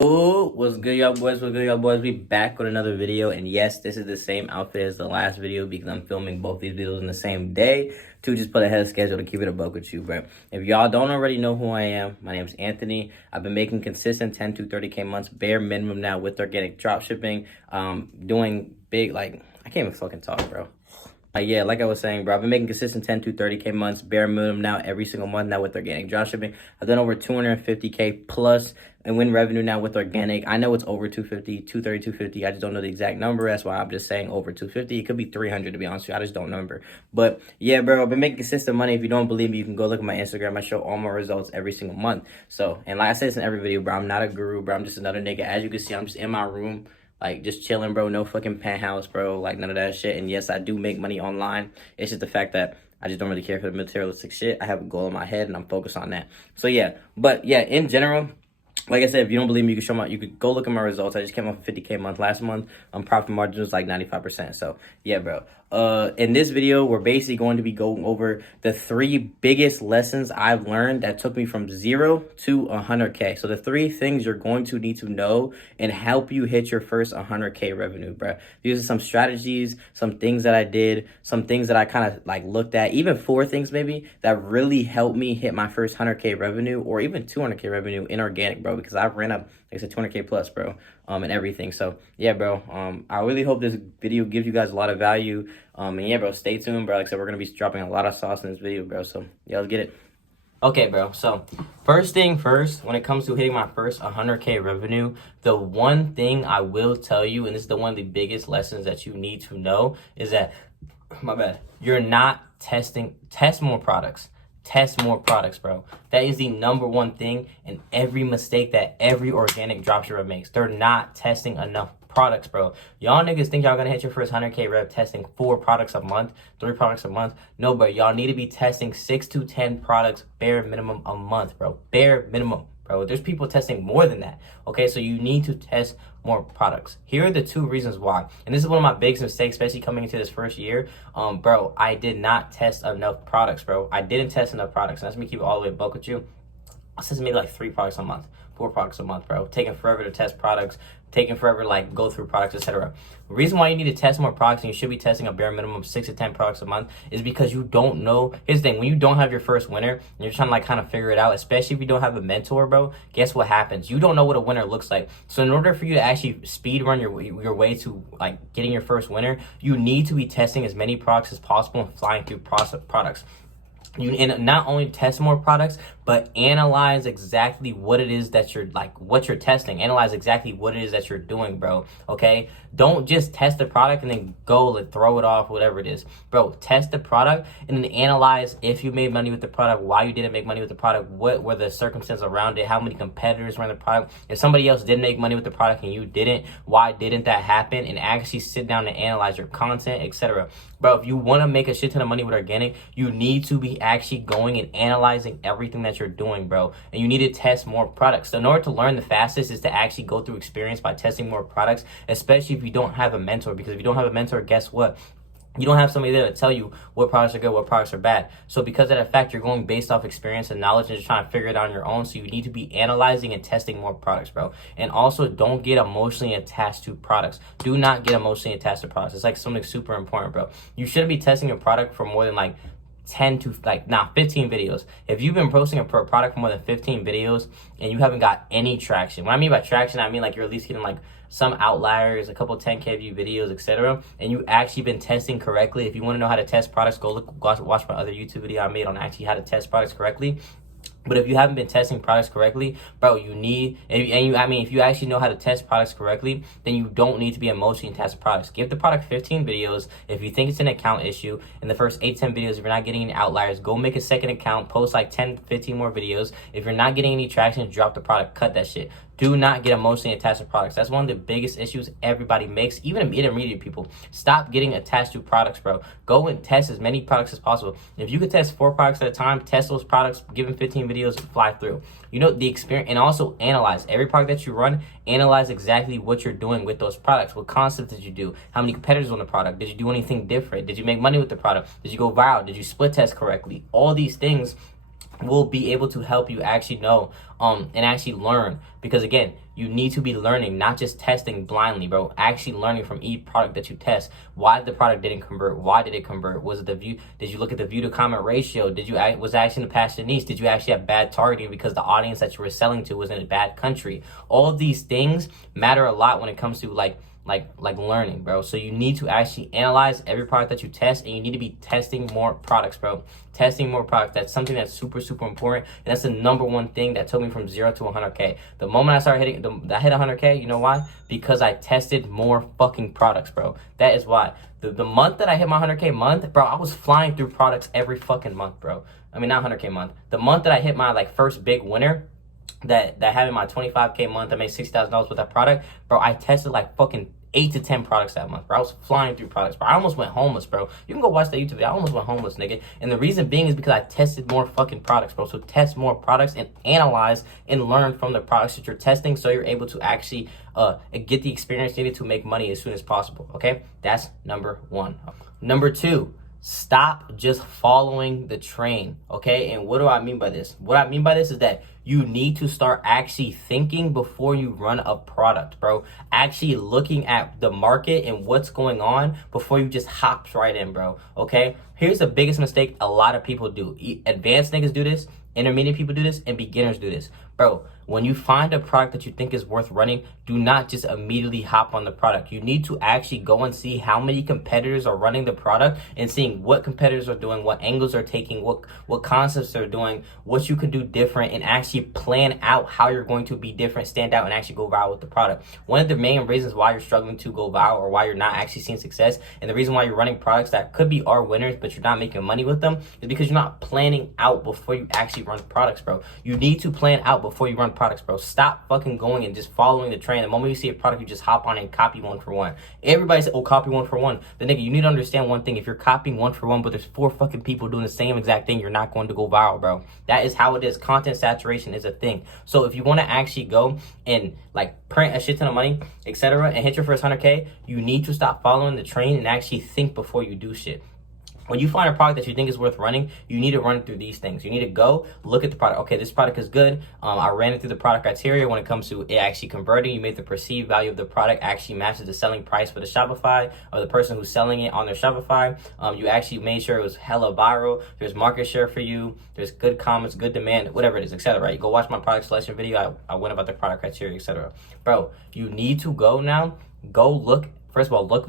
Oh, what's good, y'all boys? What's good, y'all boys? We back with another video, and yes, this is the same outfit as the last video because I'm filming both these videos in the same day to just put ahead of schedule to keep it a buck with you, bro. If y'all don't already know who I am, my name's Anthony. I've been making consistent 10 to 30K months, bare minimum now with organic dropshipping, doing big, like, I can't even fucking talk, bro. Yeah, like I was saying, bro, I've been making consistent 10 to 30K months, bare minimum now every single month now with organic dropshipping. I've done over 250K plus and win revenue now with organic. I know it's over 250, 230, 250. I just don't know the exact number. That's why I'm just saying over 250. It could be 300 to be honest with you. I just don't remember. But yeah, bro, I've been making consistent money. If you don't believe me, you can go look at my Instagram. I show all my results every single month. So, and like I said, it's in every video, bro. I'm not a guru, bro. I'm just another nigga. As you can see, I'm just in my room. Like, just chilling, bro. No fucking penthouse, bro. Like, none of that shit. And yes, I do make money online. It's just the fact that I just don't really care for the materialistic shit. I have a goal in my head, and I'm focused on that. So, yeah. But, yeah, in general, like I said, if you don't believe me, you can show my, you could go look at my results. I just came off a 50K month last month. Profit margin was like 95%. So, yeah, bro. In this video, we're basically going to be going over the 3 biggest lessons I've learned that took me from 0 to 100K. So the 3 things you're going to need to know and help you hit your first 100K revenue, bro. These are some strategies, some things that I did, some things that I kind of like looked at, even 4 things maybe that really helped me hit my first 100K revenue or even 200K revenue in organic, bro, because I've ran up, like I said, 200K plus, bro, and everything. So yeah, bro, I really hope this video gives you guys a lot of value. And yeah, bro, stay tuned, bro. Like I said, we're gonna be dropping a lot of sauce in this video, bro. So yeah, let's get it. Okay, bro. So first thing first, when it comes to hitting my first 100K revenue, the one thing I will tell you, and this is one of the biggest lessons that you need to know, is that, my bad, you're not testing. Test more products. Test more products, bro. That is the number one thing in every mistake that every organic dropshipper makes. They're not testing enough products, bro. Y'all niggas think y'all gonna hit your first 100K rev testing 4 products a month, 3 products a month. No, bro. Y'all need to be testing 6 to 10 products bare minimum a month, bro. Bare minimum, bro. There's people testing more than that. Okay, so you need to test more products. Here are the 2 reasons why. And this is one of my biggest mistakes, especially coming into this first year. Bro, I did not test enough products, bro. I didn't test enough products. And that's me keep it all the way buck with you. I said maybe like 3 products a month, 4 products a month, bro. Taking forever to test products, taking forever to like go through products, etc. The reason why you need to test more products and you should be testing a bare minimum of 6 to 10 products a month is because you don't know. Here's the thing, when you don't have your first winner and you're trying to like kind of figure it out, especially if you don't have a mentor, bro, guess what happens? You don't know what a winner looks like. So in order for you to actually speed run your way to like getting your first winner, you need to be testing as many products as possible and flying through products. You and not only test more products, but analyze exactly what it is that you're like, what you're testing. Analyze exactly what it is that you're doing, bro. Okay? Don't just test the product and then go and throw it off, whatever it is. Bro, test the product and then analyze if you made money with the product, why you didn't make money with the product, what were the circumstances around it, how many competitors were in the product. If somebody else did make money with the product and you didn't, why didn't that happen? And actually sit down and analyze your content, etc. Bro, if you want to make a shit ton of money with organic, you need to be actually going and analyzing everything that you're doing, bro. And you need to test more products. So in order to learn the fastest is to actually go through experience by testing more products, especially if you don't have a mentor. Because if you don't have a mentor, guess what? You don't have somebody there to tell you what products are good, what products are bad. So because of that fact, you're going based off experience and knowledge and just trying to figure it out on your own. So you need to be analyzing and testing more products, bro. And also don't get emotionally attached to products. Do not get emotionally attached to products. It's like something super important, bro. You shouldn't be testing a product for more than like 10 to 15 videos. If you've been posting a product for more than 15 videos and you haven't got any traction, what I mean by traction, I mean like you're at least getting like some outliers, a couple 10K view videos, etc. And you actually been testing correctly. If you want to know how to test products, go watch my other YouTube video I made on actually how to test products correctly. But if you haven't been testing products correctly, bro, you need, if you actually know how to test products correctly, then you don't need to be emotionally attached to products. Give the product 15 videos. If you think it's an account issue, in the first 8-10 videos, if you're not getting any outliers, go make a second account, post like 10-15 more videos. If you're not getting any traction, drop the product, cut that shit. Do not get emotionally attached to products. That's one of the biggest issues everybody makes, even intermediate people. Stop getting attached to products, bro. Go and test as many products as possible. If you could test 4 products at a time, test those products, give them 15 videos, fly through. You know, the experience, and also analyze every product that you run. Analyze exactly what you're doing with those products. What concepts did you do? How many competitors on the product? Did you do anything different? Did you make money with the product? Did you go viral? Did you split test correctly? All these things will be able to help you actually know and actually learn, because again, You need to be learning, not just testing blindly, bro. Actually learning from each product that you test. Why the product didn't convert? Why did it convert? Was it the view? Did you look at the view to comment ratio? Was it actually the past your niche? Did you actually have bad targeting because the audience that you were selling to was in a bad country? All of these things matter a lot when it comes to like learning, bro. So you need to actually analyze every product that you test, and you need to be testing more products, bro. Testing more products. That's something that's super, super important. And that's the number one thing that took me from 0 to 100K. The moment I started I hit 100K, you know why? Because I tested more fucking products, bro. That is why. The month that I hit my 100K month, bro, I was flying through products every fucking month, bro. I mean, not 100K month. The month that I hit my like first big winner, that having my 25K month, I made $60,000 with that product, bro. I tested like fucking 8 to 10 products that month, bro. I was flying through products, bro. I almost went homeless, bro. You can go watch that YouTube video. I almost went homeless, nigga. And the reason being is because I tested more fucking products, bro. So test more products and analyze and learn from the products that you're testing, so you're able to actually get the experience needed to make money as soon as possible, okay? That's number one. Number two, stop just following the train, okay? And what do I mean by this? What I mean by this is that you need to start actually thinking before you run a product, bro. Actually looking at the market and what's going on before you just hop right in, bro, okay? Here's the biggest mistake a lot of people do. Advanced niggas do this, intermediate people do this, and beginners do this. Bro, when you find a product that you think is worth running, do not just immediately hop on the product. You need to actually go and see how many competitors are running the product and seeing what competitors are doing, what angles are taking, what concepts they're doing, what you can do different, and actually plan out how you're going to be different, stand out, and actually go viral with the product. One of the main reasons why you're struggling to go viral, or why you're not actually seeing success, and the reason why you're running products that could be our winners but you're not making money with them, is because you're not planning out before you actually run products, bro. You need to plan out before you run products, bro. Stop fucking going and just following the trend. The moment you see a product, you just hop on and copy one for one. Everybody says, oh, copy one for one. But nigga, you need to understand one thing. If you're copying one for one, but there's 4 fucking people doing the same exact thing, you're not going to go viral, bro. That is how it is. Content saturation is a thing. So if you want to actually go and like print a shit ton of money, etc., and hit your first 100K, you need to stop following the train and actually think before you do shit. When you find a product that you think is worth running, you need to run it through these things. You need to go look at the product. Okay, this product is good. I ran it through the product criteria when it comes to it actually converting. You made the perceived value of the product actually matches the selling price for the Shopify or the person who's selling it on their Shopify. You actually made sure it was hella viral. There's market share for you. There's good comments, good demand, whatever it is, etc. Right? You go watch my product selection video. I went about the product criteria, etc. Bro, you need to go now. Go look. First of all, look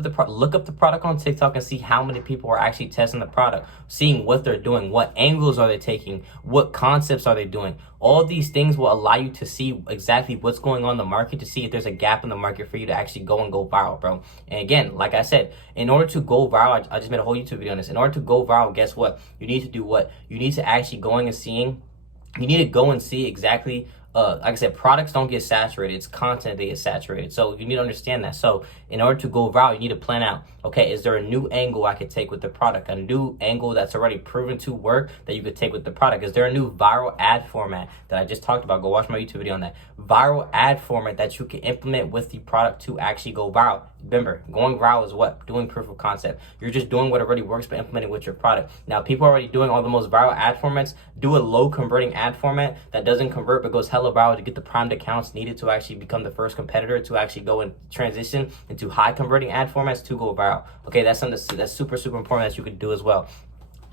up the product on TikTok and see how many people are actually testing the product, seeing what they're doing, what angles are they taking, what concepts are they doing. All these things will allow you to see exactly what's going on in the market, to see if there's a gap in the market for you to actually go viral, bro. And again, like I said, in order to go viral, I just made a whole YouTube video on this. In order to go viral, guess what? You need to do what? You need to actually go and see exactly like I said, products don't get saturated. It's content that gets saturated. So you need to understand that. So in order to go viral, you need to plan out, okay, is there a new angle I could take with the product? A new angle that's already proven to work that you could take with the product? Is there a new viral ad format that I just talked about? Go watch my YouTube video on that. Viral ad format that you can implement with the product to actually go viral. Remember, going viral is what? Doing proof of concept. You're just doing what already works, but implementing with your product. Now, people are already doing all the most viral ad formats. Do a low converting ad format that doesn't convert but goes hella viral to get the primed accounts needed to actually become the first competitor to actually go and transition into high converting ad formats to go viral. Okay, that's something that's super, super important that you could do as well.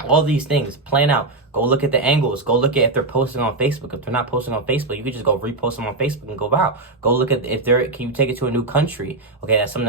All these things, plan out. Go look at the angles. Go look at if they're posting on Facebook. If they're not posting on Facebook, you can just go repost them on Facebook and go viral. Go look at if they're, can you take it to a new country? Okay, that's something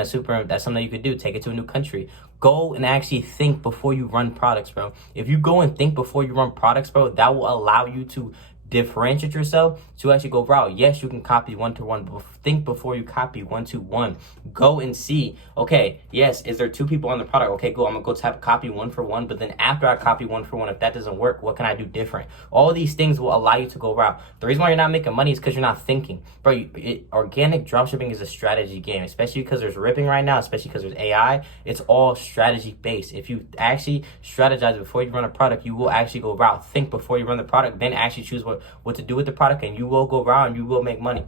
that's something you could do. Take it to a new country. Go and actually think before you run products, bro. If you go and think before you run products, bro, that will allow you to differentiate yourself to actually go viral. Yes, you can copy 1-to-1, but think before you copy 1-to-1. Go and see, okay, yes, is there 2 people on the product? Okay, cool, I'm gonna go tap copy 1-for-1, but then after I copy 1-for-1, if that doesn't work, what can I do different? All these things will allow you to go viral. The reason why you're not making money is because you're not thinking. Bro, organic dropshipping is a strategy game, especially because there's ripping right now, especially because there's AI. It's all strategy based. If you actually strategize before you run a product, you will actually go viral. Think before you run the product, then actually choose what to do with the product, and you will go viral and you will make money.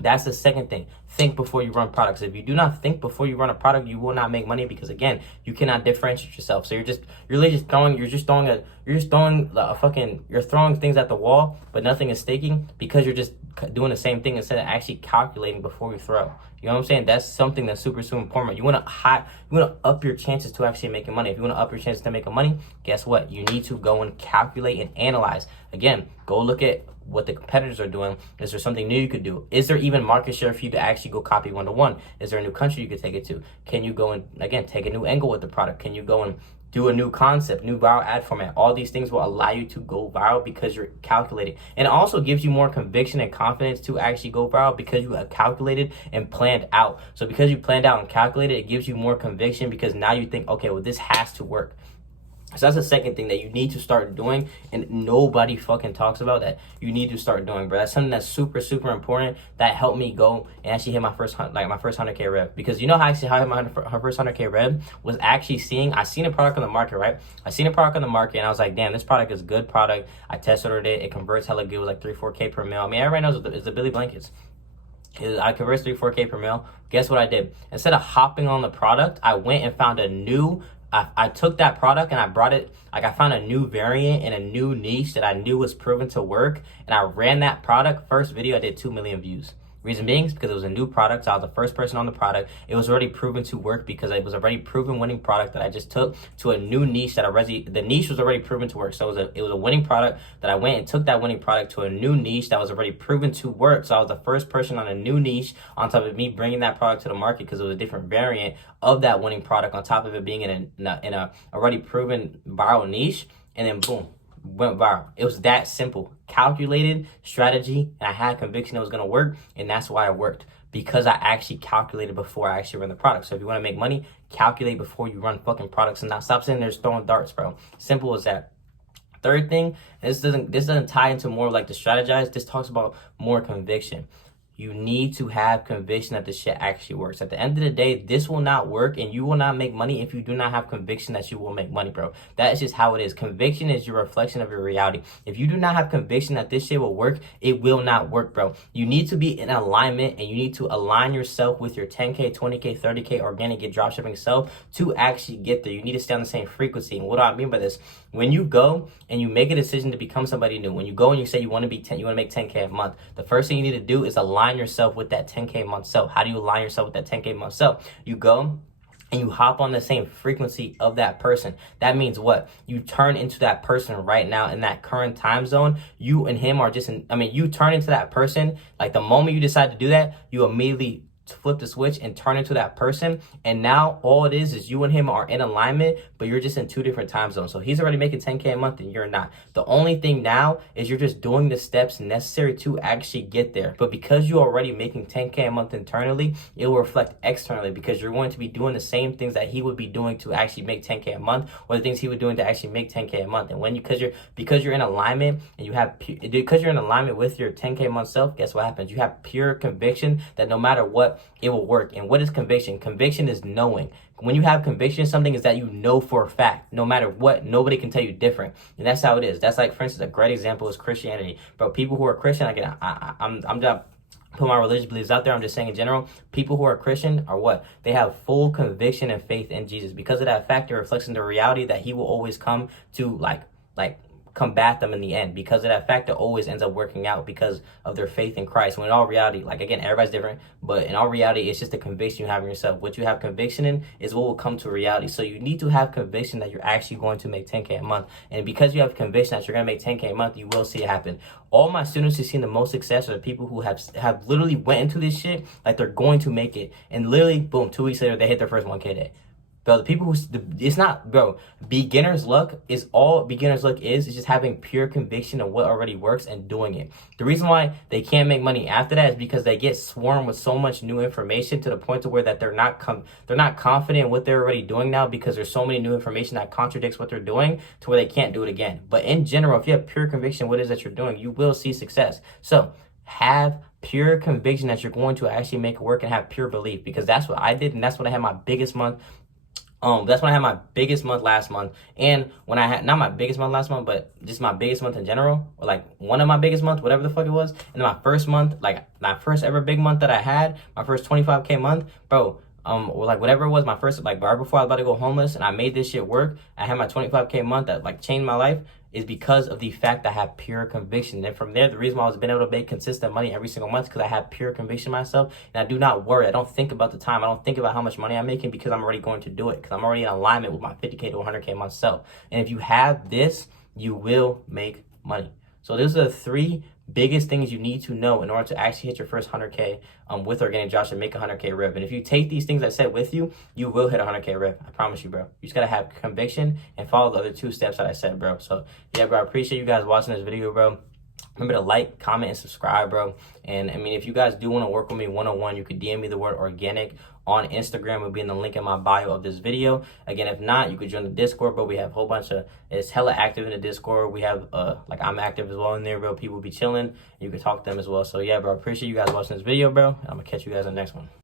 That's the second thing. Think before you run products. If you do not think before you run a product, you will not make money, because again, you cannot differentiate yourself. So you're throwing things at the wall, but nothing is sticking because you're just doing the same thing instead of actually calculating before you throw. You know what I'm saying? That's something that's super, super important. You want to up your chances to actually making money. If you want to up your chances to making money, guess what? You need to go and calculate and analyze. Again, go look at what the competitors are doing. Is there something new you could do? Is there even market share for you to actually go copy one-to-one? Is there a new country you could take it to? Can you go and, again, take a new angle with the product? Can you go and do a new concept, new viral ad format? All these things will allow you to go viral because you're calculating. And it also gives you more conviction and confidence to actually go viral because you have calculated and planned out. So because you planned out and calculated, it gives you more conviction because now you think, okay, well, this has to work. So that's the second thing that you need to start doing, and nobody fucking talks about that. You need to start doing, bro. That's something that's super, super important. That helped me go and actually hit my first 100K rev. Because you know how I hit my first 100K rev was actually I seen a product on the market, right? I seen a product on the market and I was like, damn, this product is a good product. I test ordered it. It converts hella good. It was like 3-4K per mil. I mean, everybody knows it's the Billy Blankets. I converts 3-4K per mil. Guess what I did? Instead of hopping on the product, I went and found I took that product and I brought it, like I found a new variant and a new niche that I knew was proven to work. And I ran that product. First video, I did 2 million views. Reason being is because it was a new product. So I was the first person on the product. It was already proven to work because it was already proven winning product that I just took to a new niche the niche was already proven to work. So it was a winning product that I went and took that winning product to a new niche that was already proven to work. So I was the first person on a new niche on top of me bringing that product to the market because it was a different variant of that winning product on top of it being in a already proven viral niche. And then boom, went viral. It was that simple. Calculated strategy, and I had conviction it was going to work, and that's why it worked, because I actually calculated before I actually run the product. So if you want to make money, calculate before you run fucking products and not stop sitting there throwing darts, bro. Simple as that. Third thing, this doesn't tie into more like the strategize. This talks about more conviction. You need to have conviction that this shit actually works. At the end of the day, this will not work and you will not make money if you do not have conviction that you will make money, bro. That is just how it is. Conviction is your reflection of your reality. If you do not have conviction that this shit will work, it will not work, bro. You need to be in alignment and you need to align yourself with your 10K, 20K, 30K organic get dropshipping self to actually get there. You need to stay on the same frequency. And what do I mean by this? When you go and you make a decision to become somebody new, when you go and you say you want to make 10K a month, the first thing you need to do is align yourself with that 10K a month self. How do you align yourself with that 10K a month self? You go and you hop on the same frequency of that person. That means what? You turn into that person right now in that current time zone. You and him are you turn into that person. Like the moment you decide to do that, you immediately flip the switch and turn into that person. And now all it is you and him are in alignment, but you're just in 2 different time zones. So he's already making 10K a month and you're not. The only thing now is you're just doing the steps necessary to actually get there. But because you're already making 10K a month internally, it will reflect externally because you're going to be doing the same things that he would be doing to actually make 10K a month, or the things he would doing to actually make 10K a month. And because you're in alignment and because you're in alignment with your 10K a month self, guess what happens? You have pure conviction that no matter what, it will work. And what is conviction? Conviction is knowing. When you have conviction, something is that you know for a fact. No matter what, nobody can tell you different. And that's how it is. That's like, for instance, a great example is Christianity. But people who are Christian, I'm not put my religious beliefs out there. I'm just saying in general, people who are Christian are what? They have full conviction and faith in Jesus. Because of that fact, it reflects in the reality that he will always come to like combat them in the end. Because of that fact, it always ends up working out because of their faith in Christ. When in all reality, like again, everybody's different, but in all reality, it's just the conviction you have in yourself. What you have conviction in is what will come to reality. So you need to have conviction that you're actually going to make 10K a month. And because you have conviction that you're going to make 10K a month, you will see it happen. All my students who've seen the most success are the people who have literally went into this shit like they're going to make it. And literally, boom, 2 weeks later, they hit their first 1K day. Bro, the people beginner's luck is all beginner's luck is just having pure conviction of what already works and doing it. The reason why they can't make money after that is because they get swarmed with so much new information to the point to where that they're not confident in what they're already doing now because there's so many new information that contradicts what they're doing to where they can't do it again. But in general, if you have pure conviction what it is that you're doing, you will see success. So have pure conviction that you're going to actually make it work and have pure belief, because that's what I did and that's when I had my biggest month That's when I had my biggest month last month. And when I had, not my biggest month last month, but just my biggest month in general, or like one of my biggest months, whatever the fuck it was. And then my first month, like my first ever big month that I had, my first 25K month, bro, or like whatever it was, my first, like right before I was about to go homeless and I made this shit work, I had my 25K month that like changed my life, is because of the fact that I have pure conviction. And from there, the reason why I was been able to make consistent money every single month is because I have pure conviction in myself. And I do not worry. I don't think about the time. I don't think about how much money I'm making, because I'm already going to do it. Because I'm already in alignment with my 50K to 100K myself. And if you have this, you will make money. So those are the 3 biggest things you need to know in order to actually hit your first 100K with organic dropshipping and make a 100K rev. And if you take these things I said with you, you will hit a 100K rev. I promise you, bro. You just gotta have conviction and follow the other 2 steps that I said, bro. So yeah, bro, I appreciate you guys watching this video, bro. Remember to like, comment, and subscribe, bro. And I mean, if you guys do want to work with me one-on-one, you could DM me the word organic on Instagram. It'll be in the link in my bio of this video. Again, if not, you could join the Discord, bro. We have a whole bunch of, it's hella active in the Discord. We have, like, I'm active as well in there, bro. People be chilling. You can talk to them as well. So yeah, bro, I appreciate you guys watching this video, bro. And I'm gonna catch you guys in the next one.